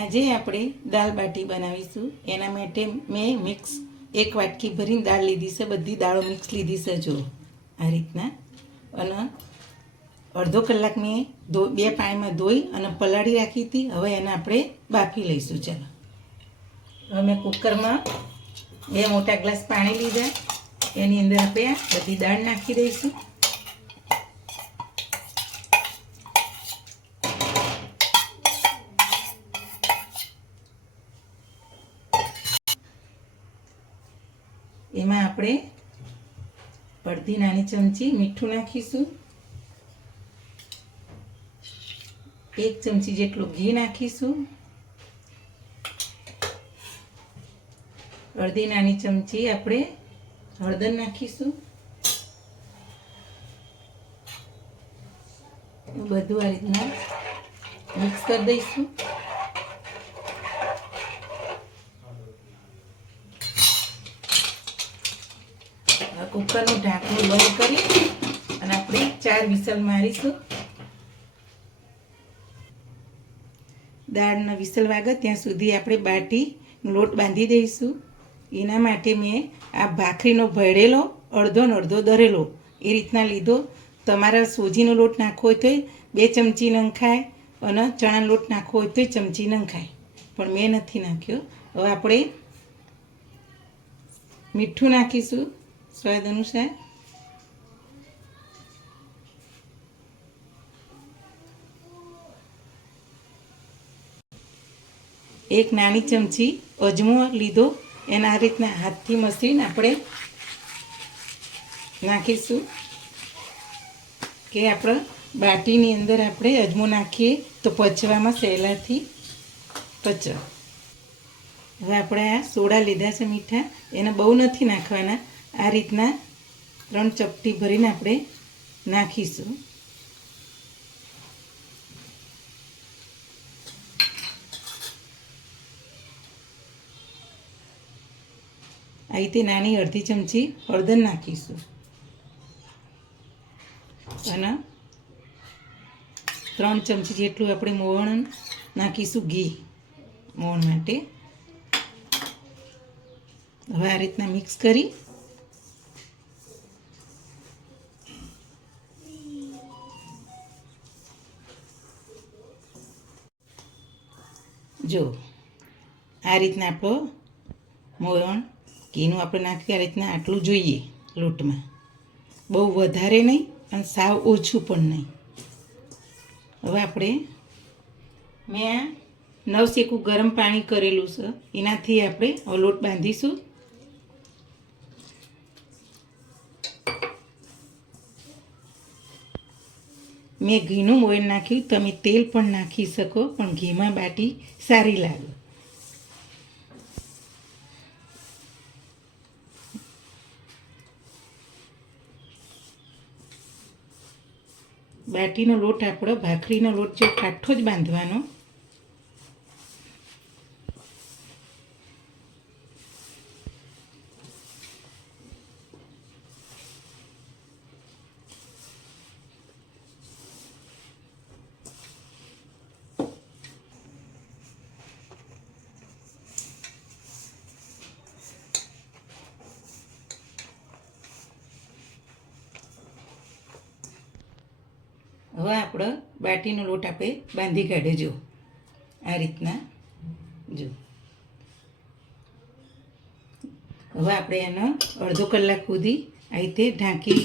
આજે આપણે દાળ બાટી બનાવીશું. એના માટે મેં મિક્સ 1 વાટકી ભરીને દાળ લીધી છે. બધી દાળો મિક્સ લીધી છે જો આ રીતના. અને અડધો કલાક મેં 2 પાણીમાં ધોઈ અને પલાળી રાખી હતી. હવે એને આપણે બાફી લઈશું. ચાલો, હવે મેં કુકરમાં 2 મોટા ગ્લાસ પાણી લીધા. એની અંદર આપણે બધી દાળ નાખી દઈશું. એમાં આપણે અડધી નાની ચમચી મીઠું નાખીશું. 1 ચમચી જેટલું ઘી નાખીશું. અડધી નાની ચમચી આપણે હળદર નાખીશું. બધું આ રીતના મિક્સ કરી દઈશું. કુકરનું ઢાંકણું બંધ કરી અને આપણે 4 વિસલ મારીશું. દાળનો વિસલ વાગે ત્યાં સુધી આપણે બાટીનો લોટ બાંધી દઈશું. એના માટે મેં આ ભાખરીનો ભળેલો અડધો ને અડધો દરેલો એ રીતના લીધો. તમારા સોજીનો લોટ નાખવો હોય તો 2 ચમચી નંખાય અને ચણાનો લોટ નાખવો હોય તો ચમચી નંખાય, પણ મેં નથી નાખ્યો. હવે આપણે મીઠું નાખીશું સ્વાદ અનુસાર. એક નાની ચમચી અજમો લીધો. એના આ રીતના હાથથી મસીને આપણે નાખીશું કે આપણે બાટીની અંદર આપણે અજમો નાખીએ તો પચવામાં સહેલાથી પચે. હવે આપણે આ સોડા લીધા છે મીઠા, એને બહુ નથી નાખવાના. આ રીતના 3 ચપટી ભરીને આપણે નાખીશું. આ રીતે નાની અડધી ચમચી હળદર નાખીશું અને 3 ચમચી જેટલું આપણે મોવણ નાખીશું ઘી મોવણ માટે. હવે આ રીતના મિક્સ કરી જો આ રીતના આપણો મોવણ ઘીનું આપણે નાખીએ. આ રીતના આટલું જોઈએ લોટમાં, બહુ વધારે નહીં અને સાવ ઓછું પણ નહીં. હવે આપણે મેં આ 9 શેકું ગરમ પાણી કરેલું છે, એનાથી આપણે હવે લોટ બાંધીશું. મેં ઘીનું મોયણ નાખ્યું, તમે તેલ પણ નાખી શકો, પણ ઘીમાં બાટી સારી લાગે. બાટીનો લોટ આપણો ભાખરીનો લોટ જો કાઠો જ બાંધવાનો. હવે આપણો બાટીનો લોટ આપણે બાંધી કાઢજો આ રીતના. જો હવે આપણે એનો અડધો કલાક સુધી આ રીતે ઢાંકી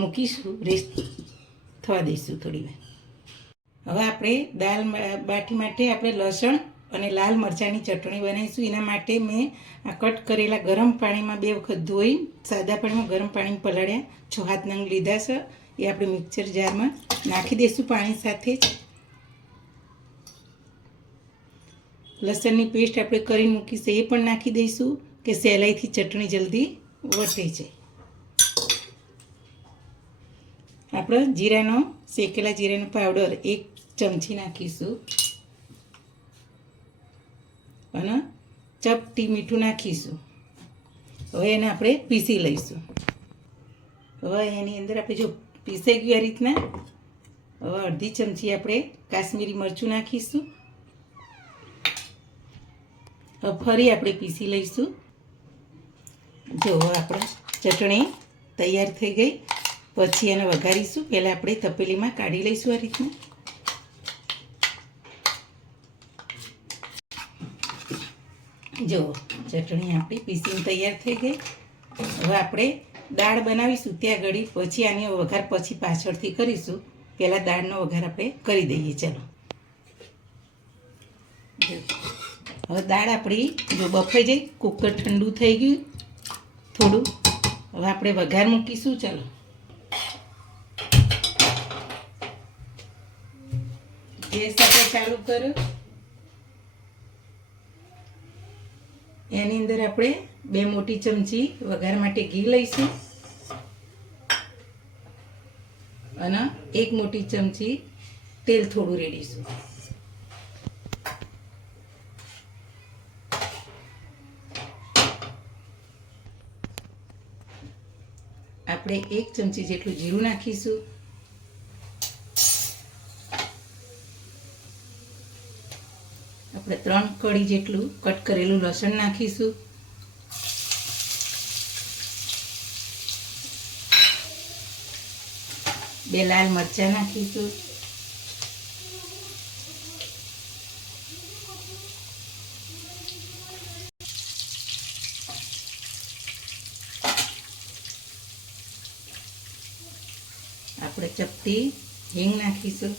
મૂકીશું, રેસ્ટ થવા દઈશું થોડી વાર. હવે આપણે દાળ બાટી માટે આપણે લસણ અને લાલ મરચાંની ચટણી બનાવીશું. એના માટે મેં આ કટ કરેલા ગરમ પાણીમાં 2 વખત ધોઈ સાદા પાણીમાં ગરમ પાણી પલાળ્યા 6-7 નંગ લીધા છે. એ આપણે મિક્સર જારમાં નાખી દઈશું પાણી સાથે જ. લસણની પેસ્ટ આપણે કરીને મૂકી છે એ પણ નાખી દઈશું કે સહેલાઈથી ચટણી જલ્દી વટે જાય. આપણે જીરાનો શેકેલા જીરાનો પાવડર 1 ચમચી નાખીશું અને ચપટી મીઠું નાખીશું. હવે એને આપણે પીસી લઈશું. હવે એની અંદર આપણે જો પીસાઈ ગયું આ રીતના. હવે અડધી ચમચી આપણે કાશ્મીરી મરચું નાખીશું. હવે ફરી આપણે પીસી લઈશું. જો આપણે ચટણી તૈયાર થઈ ગઈ. પછી એને વઘારીશું. પહેલાં આપણે તપેલીમાં કાઢી લઈશું આ રીતના. જો ચટણી આપણી પીસીને તૈયાર થઈ ગઈ. હવે આપણે દાળ બનાવીશું ત્યાં ઘડી, પછી આની વઘાર પછી પાછળથી કરીશું. પહેલાં દાળનો વઘાર આપણે કરી દઈએ. ચાલો, હવે દાળ આપણી જો બફાઈ જાય, કુકર ઠંડુ થઈ ગયું થોડું. હવે આપણે વઘાર મૂકીશું. ચાલો, ગેસ આપણે ચાલુ કર્યો. એની અંદર આપણે 2 મોટી ચમચી વઘાર માટે ઘી લઈશું અને 1 મોટી ચમચી તેલ થોડું રેડીશું. આપણે 1 ચમચી જેટલું જીરું નાખીશું. આપણે 3 કળી જેટલું કટ કરેલું લસણ નાખીશું. બે લાલ મરચાં નાખીશું. આપણે ચપટી હિંગ નાખીશું.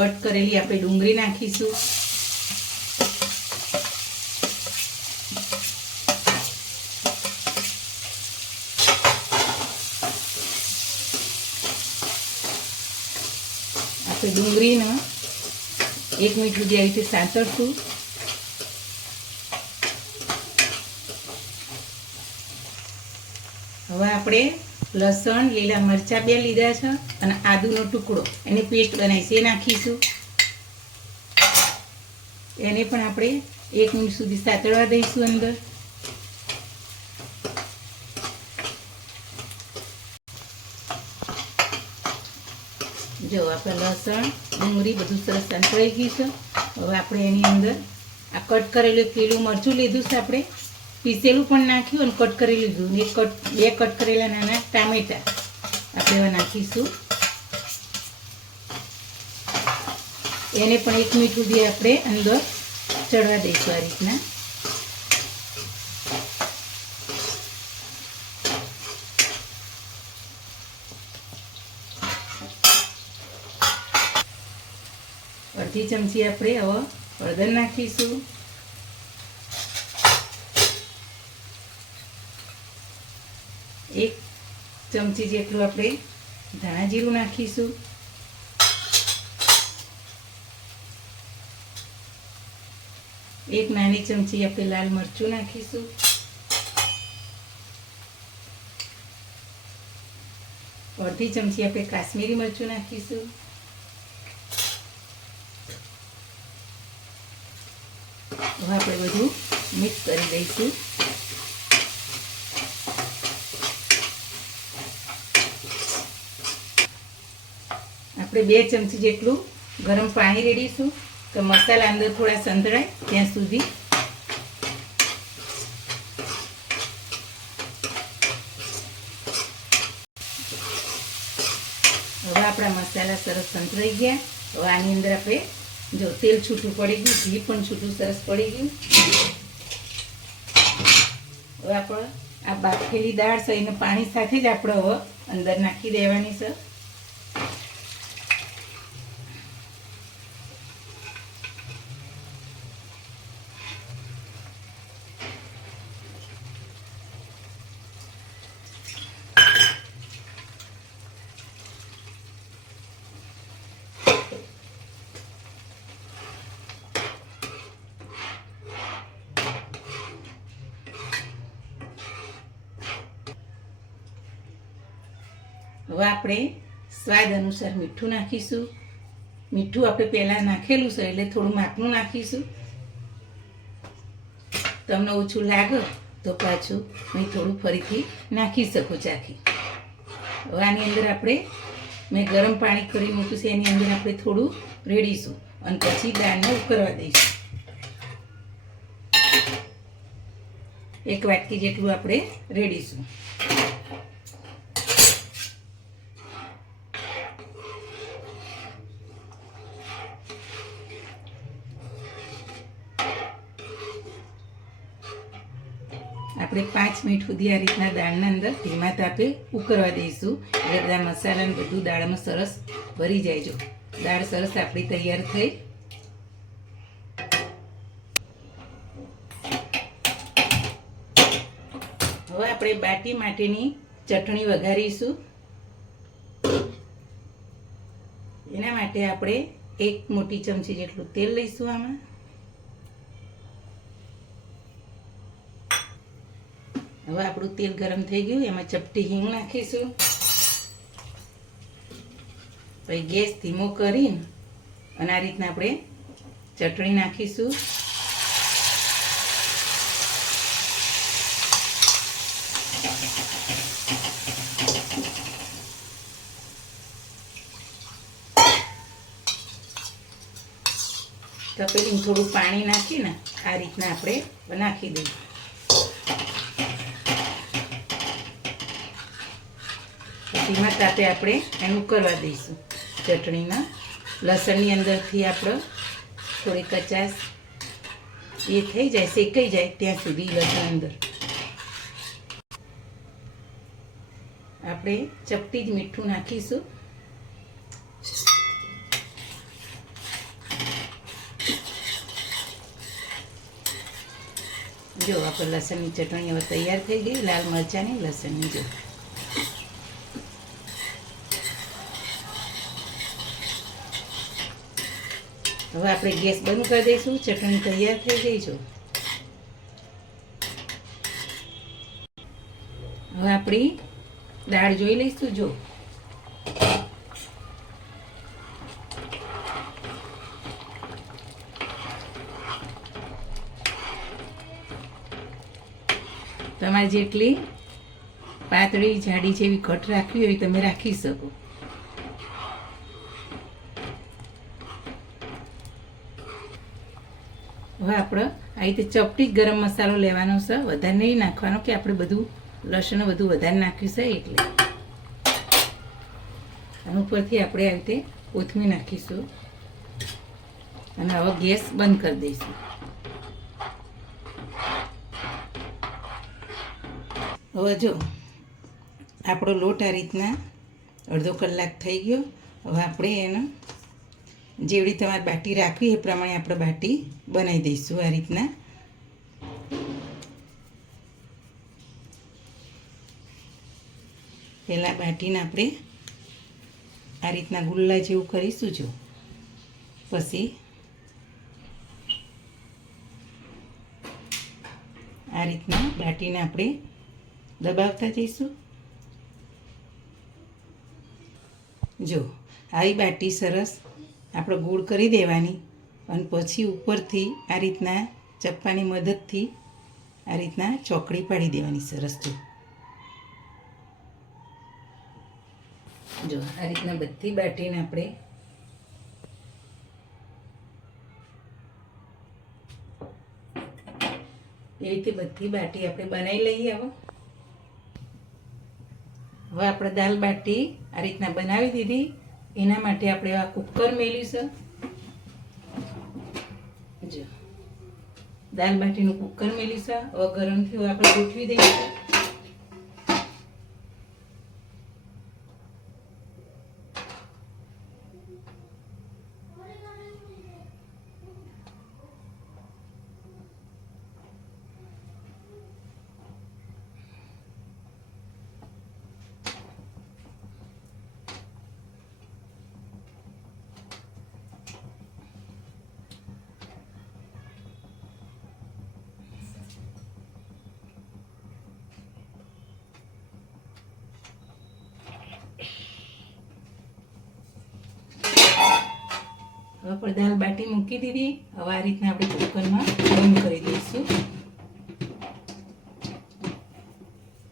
કટ કરેલી આપણે ડુંગળી નાખીશું. આપણે ડુંગળીને 1 મિનિટ સુધી આવી રીતે સાંતળશું. હવે આપણે લસણ, લીલા મરચાં 2 લીધા છે અને આદુનો ટુકડો એની પેસ્ટ બનાવી છે એ નાખીશું. એને પણ આપણે 1 મિનિટ સુધી સાતળવા દઈશું અંદર. જો આપણે લસણ, ડુંગળી બધું સરસ સાંતળાઈ ગયું છે. હવે આપણે એની અંદર આ કટ કરેલું લીલું મરચું લીધું છે. આપણે પીસેલું પણ નાખ્યું અને કટ કરી લીધું. 2 કટ કરેલા નાના ટામેટા આપણે એવા નાખીશું. એને પણ 1 મિનિટ સુધી આપણે અંદર ચડવા દઈશું આ રીતના. અડધી ચમચી આપણે હવે હળદર નાખીશું. 1 ચમચી જેટલું આપણે ધાણા જીરું નાખીશું. 1 નાની ચમચી આપણે લાલ મરચું નાખીશું. અડધી ચમચી આપણે કાશ્મીરી મરચું નાખીશું. હવે આપણે બધું મિક્સ કરી દઈશું. આપણે 2 ચમચી જેટલું ગરમ પાણી રેડીશું તો મસાલા અંદર થોડા સંતળાય ત્યાં સુધી. હવે આપણા મસાલા સરસ સંતળાઈ ગયા. હવે આની અંદર આપણે જો તેલ છૂટું પડી ગયું, ઘી પણ છૂટું સરસ પડી ગયું. હવે આપણે આ બાફેલી દાળ છે એને પાણી સાથે જ આપણે હવે અંદર નાખી દેવાની છે. હવે આપણે સ્વાદ અનુસાર મીઠું નાખીશું. મીઠું આપણે પહેલાં નાખેલું છે એટલે થોડું માપનું નાખીશું. તમને ઓછું લાગે તો પાછું મેં થોડું ફરીથી નાખી શકો ચાખી. હવે આની અંદર આપણે મેં ગરમ પાણી કરી મૂક્યું છે એની અંદર આપણે થોડું રેડીશું અને પછી દાળને ઉકળવા દઈશું. 1 વાટકી જેટલું આપણે રેડીશું. આપણે 5 મિનિટ સુધી આ રીતના દાળના અંદર ધીમા તાપે ઉકળવા દઈશું એટલે બધા મસાલા ને બધું દાળમાં સરસ ભરી જાય. જો દાળ સરસ આપણી તૈયાર થઈ. હવે આપણે બાટી માટેની ચટણી વઘારીશું. એના માટે આપણે 1 મોટી ચમચી જેટલું તેલ લઈશું. આમાં હવે આપણું તેલ ગરમ થઈ ગયું. એમાં ચપટી હિંગ નાખીશું. પછી ગેસ ધીમો કરીને અને આ રીતના આપણે ચટણી નાખીશું. તપેલીમાં થોડું પાણી નાખીને આ રીતના આપણે નાખી દઈએ. ધીમા તાપે આપણે એને ઉકળવા દઈશું. ચટણીના લસણની અંદરથી આપણે થોડી કચાશ એ થઈ જાય, શેકાઈ જાય ત્યાં સુધી લસણ અંદર આપણે ચપટી જ મીઠું નાખીશું. જો આપણે લસણની ચટણી હવે તૈયાર થઈ ગઈ. લાલ મરચાંની લસણની. જો હવે આપણે ગેસ બંધ કરી દઈશું. ચટણી તૈયાર થઈ ગઈ છે. હવે આપણી દાળ જોઈ લઈશું. જો તમારે જેટલી પાતળી જાડી જેવી કટ રાખવી હોય તમે રાખી શકો. હવે આપણે આ રીતે ચપટી જ ગરમ મસાલો લેવાનો છે. વધારે નહીં નાખવાનો કે આપણે બધું લસણ બધું વધારે નાખ્યું છે એટલે. અને ઉપરથી આપણે આ રીતે કોથમીર નાખીશું અને હવે ગેસ બંધ કરી દઈશું. હવે જો આપણો લોટ આ રીતના અડધો કલાક થઈ ગયો. હવે આપણે એને જેવડી તમારે બાટી રાખવી એ પ્રમાણે આપણે બાટી બનાવી દઈશું. આ રીતના પહેલાં બાટીને આપણે આ રીતના ગુલ્લા જેવું કરીશું. જો પછી આ રીતના બાટીને આપણે દબાવતા જઈશું. જો આવી બાટી સરસ આપણે ગોળ કરી દેવાની અને પછી ઉપરથી આ રીતના ચપ્પાની મદદથી આ રીતના ચોકડી પાડી દેવાની સરસ. જો આ રીતના બધી બાટીને આપણે એ રીતે બધી બાટી આપણે બનાવી લઈએ. હવે આપણે દાલ બાટી આ રીતના બનાવી દીધી. એના માટે આપણે આ કુકર મેલ્યું છે. જો દાલ બાટીનું કુકર મેલ્યું છે. હવે ગરમ થયું આપણે ગોઠવી દઈશું. હવે આપણે દાલ બાટી મૂકી દીધી. હવે આ રીતના આપણે કુકરમાં બંધ કરી દઈશું.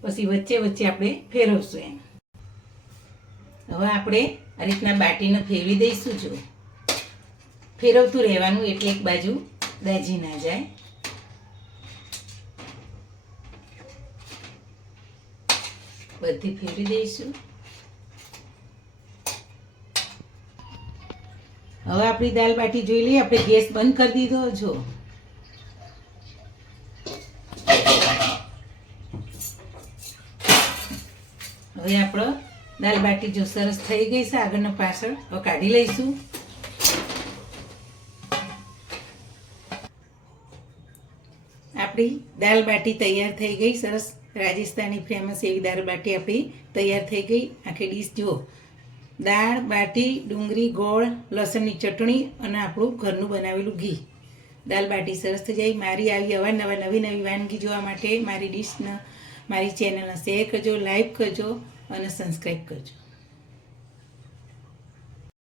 પછી વચ્ચે વચ્ચે આપણે ફેરવશું એમ. હવે આપણે આ રીતના બાટીને ફેરવી દઈશું. જો ફેરવતું રહેવાનું એટલે એક બાજુ દાજી ના જાય. બધી ફેરવી દઈશું. હવે આપણી દાલ બાટી જોઈ લઈએ. આપણે ગેસ બંધ કરી દીધો. જો હવે આપણો દાલ બાટી જો સરસ થઈ ગઈ છે આગળનો પાછળ. હવે કાઢી લઈશું. આપણી દાલ બાટી તૈયાર થઈ ગઈ. સરસ રાજસ્થાની ફેમસ એવી દાળ બાટી આપણી તૈયાર થઈ ગઈ. આખી ડીશ જુઓ. દાળ બાટી, ડુંગળી, ગોળ, લસણની ચટણી અને આપણું ઘરનું બનાવેલું ઘી. દાલ બાટી સરસ થઈ જાય. મારી આવી અવારનવાર નવી નવી વાનગી જોવા માટે મારી ડીશને મારી ચેનલને શેર કરજો, લાઈક કરજો અને સબસ્ક્રાઈબ કરજો.